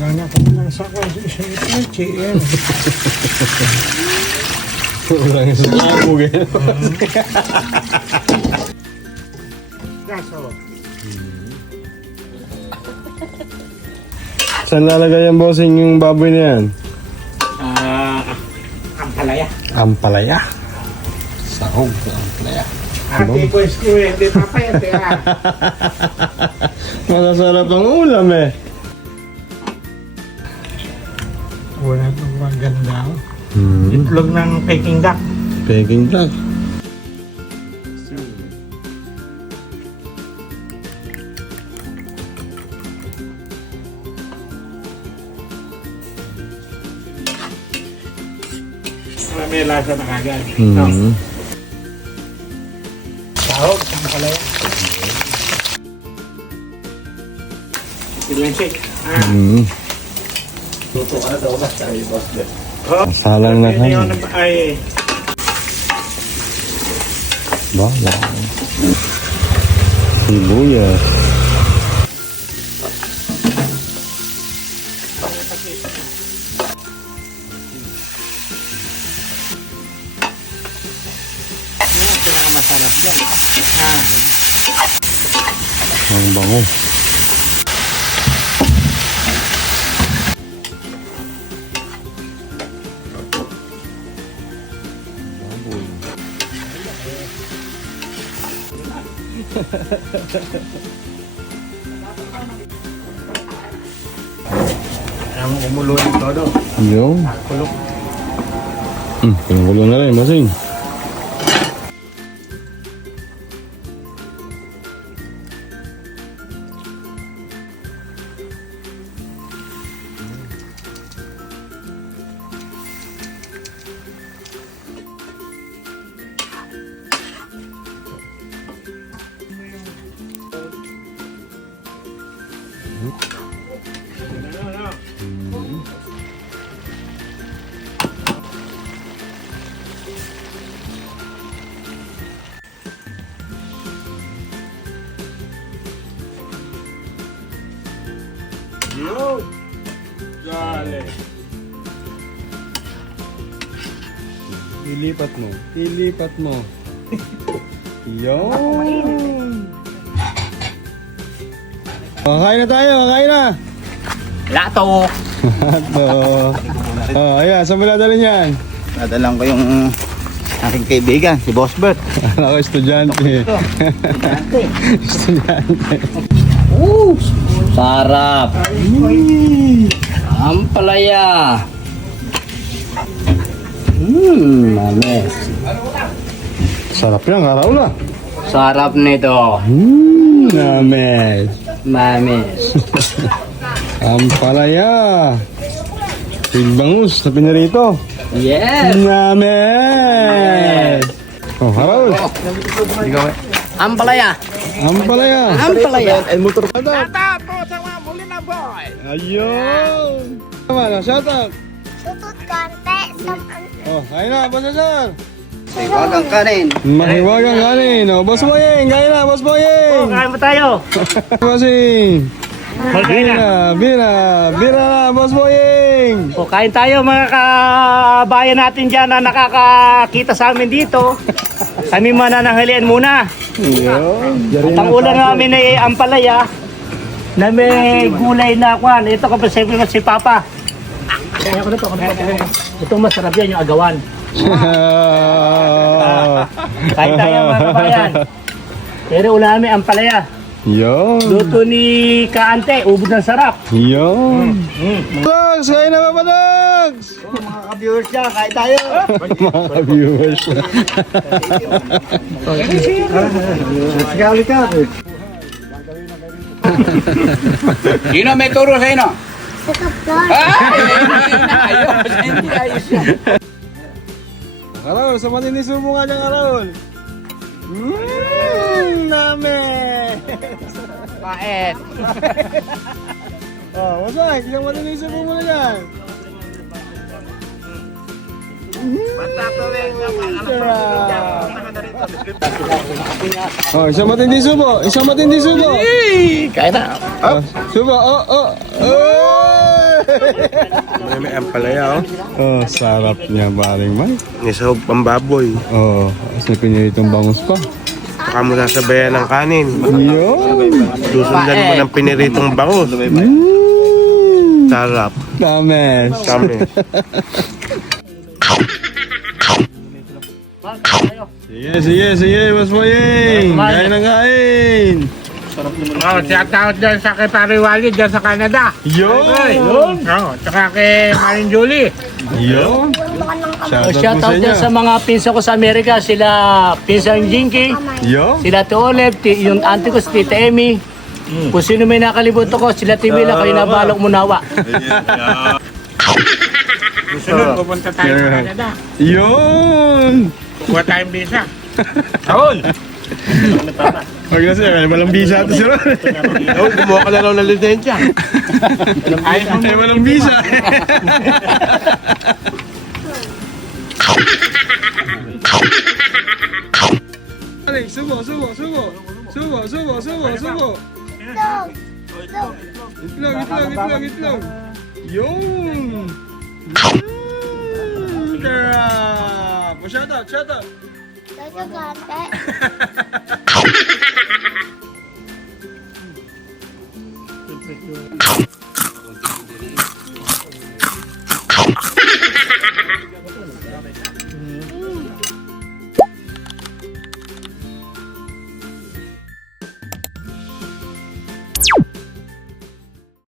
Wala na kami ng sako sa isang ito. Wala nga sa sako ganyan. Kaso. Saan lalagay ang bossing yung baboy na yan? Ampalaya. Ampalaya. Sahog sa ampalaya. Ate ko eskwede, di papayate ha. Masasarap ang ulam eh. Wala pang maganda. Itlog ng Peking duck. Peking duck. May lasa na kagad. Sahog, ampalaya. Ilang shake. Tuto ka na daw ba sa boss din? Salang na kami. Ay. Bala. Sibuyas. Masarap yan. Ang bango. Ang umulo ng todo. Yung. Kulok. Pinukulo na rin, masing. Yo! Dale! Ilipat mo. Ilipat mo. Yun. Kakain na tayo. Kakain na. Lato! Ito. Oh, ayan. Saan mo dadalhin yan? Nadalang ko yung aking kaibigan, si Boss Bert. Ako, estudyante. Estudyante. Sarap! Ampalaya! Mames. Sarap yan. Karaw na. Sarap nito. Names. Mames. Ampalaya. Pigbangus na pinarito. Yes! Names. Oh, Harold. Ampalaya! Ampalaya. Ampalaya! El motor pa daw. Tapo sa mga muli na boy! Ayun. Tama na, shout out. Tutut konti sa Oh, ayun na, boss sir. Siwagang kanin. Mahiwagang kanin. Oh, boss Boyeng, kain na, boss Boyeng. Kain mo tayo! Bossing. Magkain na! Bira na, boss Boyeng. O, kain tayo mga kabayan natin dyan na nakakakita sa amin dito. Kami manananghalian muna. Ayun. At ang ulam namin ay ampalaya na may gulay na kwan. Ito ko pa si Papa. Ito masarap yan yung agawan. Kain tayo mga kabayan. Pero ulam namin ampalaya. Yun. Luto ni Kaante, ubod ng sarap. Yun. Dogs, kain na ba, Dogs? Mga ka-viewers dyan, kain tayo. Mga viewers. Sino may turo sa ino? sa kaplor. Ayos, hindi ayos yan. Karol, sa matindi sumo nga niyang Karol. Namin. Paet. Oh, wasay, yung matindi sumo mo na yan. Oh, isang matindi subo. Isang matindi subo. Kain na. Oh, subo. Oh, oh. Oh. May ampalaya, oh. Oh, sarap niya, paring Mike. Nisahog pambaboy. Oh, kasi pinilitong bangus pa. Saka mo sasabayan ng kanin. Yun! Susundan mo ng piniritong bangus. Sarap. Tames! Kami. Sige, Mas Boyeng! Kain ng kain! Oh, shout-out dyan sa kay Pariwali dyan sa Canada. Yun! Oh, tsaka kay Maring Julie. Yun! Shout out Shoutout dyan sa mga pinsa ko sa Amerika, sila Pinsang Jinky, Yun! sila Tuolep, yung auntie ko si Tita Emmy. Kung sino may nakalimutan ko, sila Tibila, kayo nabalok munawa. Sunod, pupunta tayo sa Canada. Yun! Kuha tayong visa. Huwag kasi, walang visa ito si Ron. Oh, gumawa ka na raw ng lisensya. Ay, walang visa. Aling, subo. Itlog. Yun! Sarap! Shout out! Toto Kante.